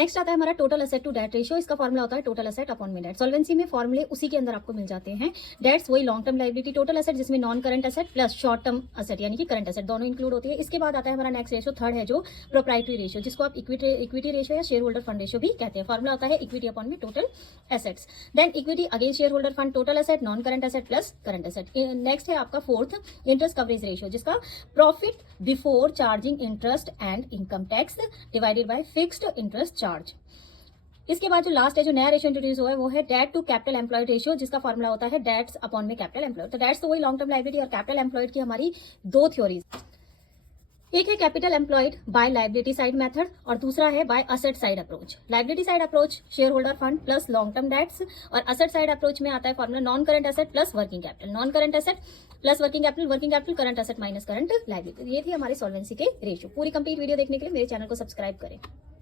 Next आता है हमारा total asset to debt ratio. इसका फॉर्मुला होता है टोटल एसेट अपॉन में डेट। सॉल्वेंसी में फॉर्मुले उसी के अंदर आपको मिल जाते हैं। डेट्स वही long term liability, total asset जिसमें non current asset plus short term asset यानी कि करंट एसेट दोनों इंक्लूड होती है। इसके बाद आता है हमारा नेक्स्ट रेशियो, थर्ड है जो प्रोप्राइटरी रेशियो, जिसको आप इक्विटी रेशियो या शेयर होल्डर फंड रेशियो भी कहते हैं। फॉर्मुला होता है इक्विटी अपॉन में total assets. Then equity against share holder fund, total asset non current asset plus current asset. Next है आपका फोर्थ इंटरेस्ट कवरेज रेशियो, जिसका profit before charging interest and income tax divided by fixed interest charge. इसके बाद जो last है, जो नया ratio introduce हुआ है, वो है debt to capital employed ratio, जिसका फॉर्मुला होता है डेट्स अपॉन में कैपिटल एम्प्लॉयड। तो डेट्स तो वही लॉन्ग टर्म लाइबिलिटी और कैपिटल एम्प्लॉयड की हमारी दो थ्योरीज, एक है capital employed by liability side method और दूसरा है by asset side approach. Liability side approach share holder fund plus long term debts, और असेट साइड अप्रोच में आता है formula non current asset plus working capital, non current asset plus working capital current asset minus current liability. ये थी हमारी solvency के ratio. पूरी complete video देखने के लिए मेरे चैनल को सब्सक्राइब करें।